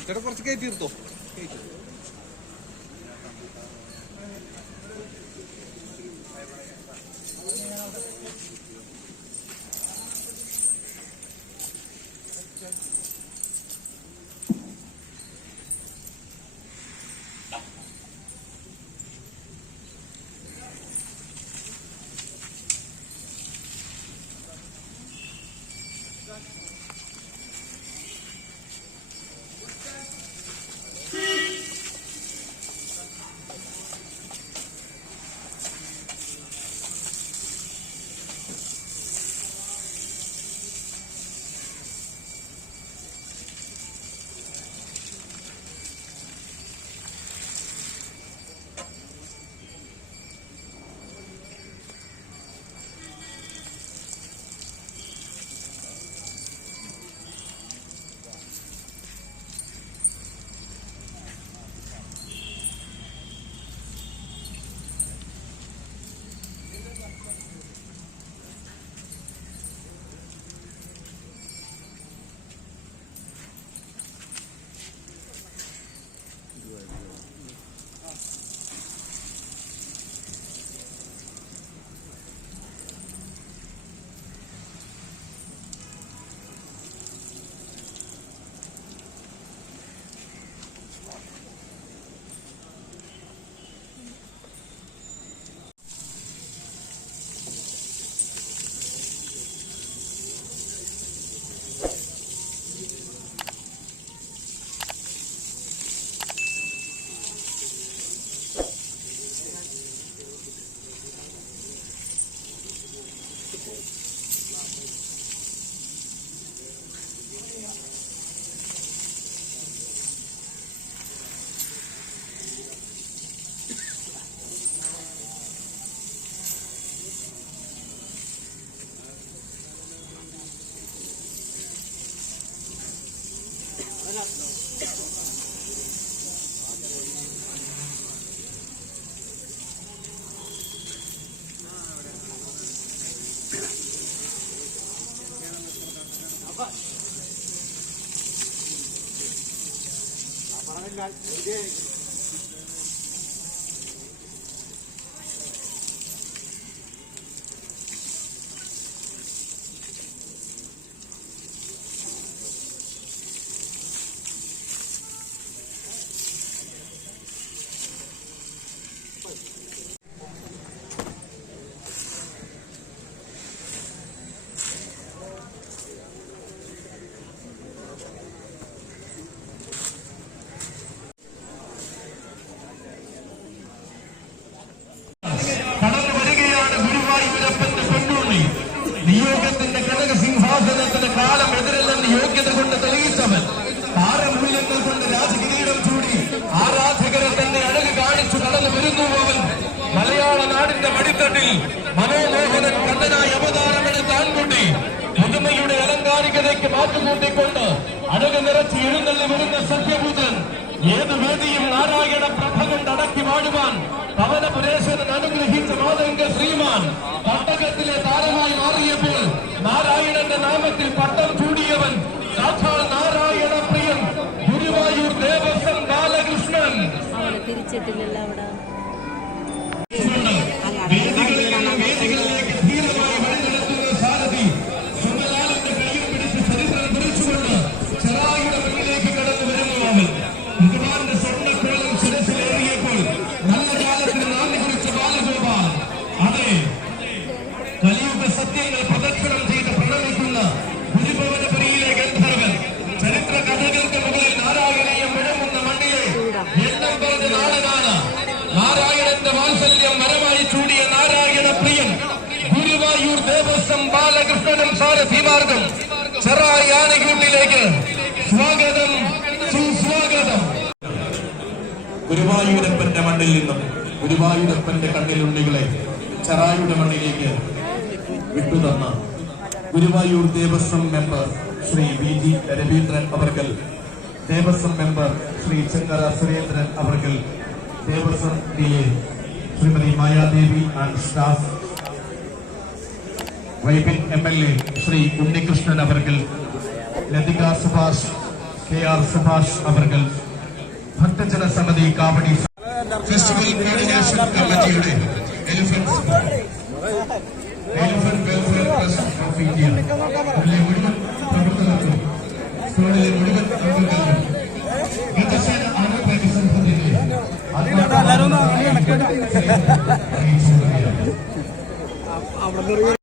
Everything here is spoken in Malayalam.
ചേട്ടാ കുറച്ച് കയറ്റി തീർത്തോ. നിയോഗത്തിന്റെ കനകസിംഹാസനത്തിന് കാലം എതിരല്ലെന്ന് യോഗ്യത കൊണ്ട് തെളിയിച്ചവൻ താരമൂല്യങ്ങൾ കൊണ്ട് രാജകിരീടം ചൂടി ആരാധകരെ തന്നെ അഴക് കാണിച്ചു കടന്നു വരുന്നു അവൻ. മലയാള നാടിന്റെ മടിത്തട്ടിൽ മനോമോഹനൻ കണ്ണനായി അവതാരമെടുത്ത ആൺകുട്ടി പുതുമയുടെ അലങ്കാരികതയ്ക്ക് മാറ്റുകൂട്ടിക്കൊണ്ട് അഴക് നിറച്ച് എഴുന്നള്ളി വരുന്ന സത്യപുത്രൻ. ഏത് വേദിയും നാരായണ പ്രഭ കൊണ്ട് അടക്കി വാഴുവാൻ പവനപുരേശ്വരൻ അനുഗ്രഹിച്ച മാതംഗ ശ്രീമാൻ തട്ടകത്തിലെ താരമായി മാറിയപ്പോൾ നാരായണന്റെ നാമത്തിൽ പട്ടം ചൂടിയവൻ സാക്ഷാൽ നാരായണ പ്രിയൻ ഗുരുവായൂർ ദേവസ്വം ബാലകൃഷ്ണൻ. തിരിച്ചിട്ടില്ലല്ലോ അവിടെ. വേദികളിലേക്ക് ധീരമായി വഴിനടത്തുന്ന സാരഥി സുമലാലിന്റെ കയ്യിൽ പിടിച്ച് ചരിത്രം കുറിച്ചുകൊണ്ട് ചെറായിയുടെ മുന്നിലേക്ക് കടന്നു വരുന്നു അവൻ. ഭഗവാന്റെ സ്വർണ്ണക്കോളം ശിരസിലേറിയപ്പോൾ നല്ല കാലത്തിന് നാന്ദി കുറിച്ച ബാലഗോപാൽ. അതെ, കലിയുഗ സത്യങ്ങൾ പ്രദക്ഷിണം ചെയ്ത് പ്രണമിക്കുന്ന ഗുരുഭവനപുരിയിലെ ഗന്ധർവൻ. ചരിത്ര കഥകൾക്ക് മുകളിൽ നാരായണീയം മുഴങ്ങുന്ന മണ്ണിലെ എണ്ണം പറഞ്ഞ നാടനാണ്. നാരായണന്റെ വാത്സല്യം മരമായി ചൂടിയ നാരായണ പ്രിയൻ ഗുരുവായൂർ ദേവസ്വം ബാലകൃഷ്ണനും സാരഥിമാർഗം ചെറായി ആനകൂട്ടിലേക്ക് സ്വാഗതം, സുസ്വാഗതം. ഗുരുവായൂരപ്പന്റെ മണ്ണിൽ നിന്നും ഗുരുവായൂരപ്പന്റെ കണ്ണിലുണ്ണികളെ ചെറായിയുടെ മണ്ണിലേക്ക് വിട്ടുതന്ന ഗുരുവായൂർ ദേവസ്വം മെമ്പർ ശ്രീ VG രവീന്ദ്രൻ അവർകൾ, ദേവസ്വം മെമ്പർ ശ്രീ ചെങ്ങറ സുരേന്ദ്രൻ അവർകൾ, Devaswom DA Shrimati Mayadevi and staff, Vypin MLA Shri Unnikrishnan അവർകൾ, ലതിക സുഭാഷ്, KR സുഭാഷ് അവർകൾ, ഭക്തജന സമിതി കാവടി ഫെസ്റ്റിവൽ കോർഡിനേഷൻ കമ്മിറ്റിയുടെ elephant welfare trust of India മുഴുവൻ പ്രവർത്തകർക്കും സ്കൂളിലെ മുഴുവൻ അംഗങ്ങൾക്കും ഗജസേന ആരോഗ്യ സംഘത്തിന്റെ അറിയിച്ചു.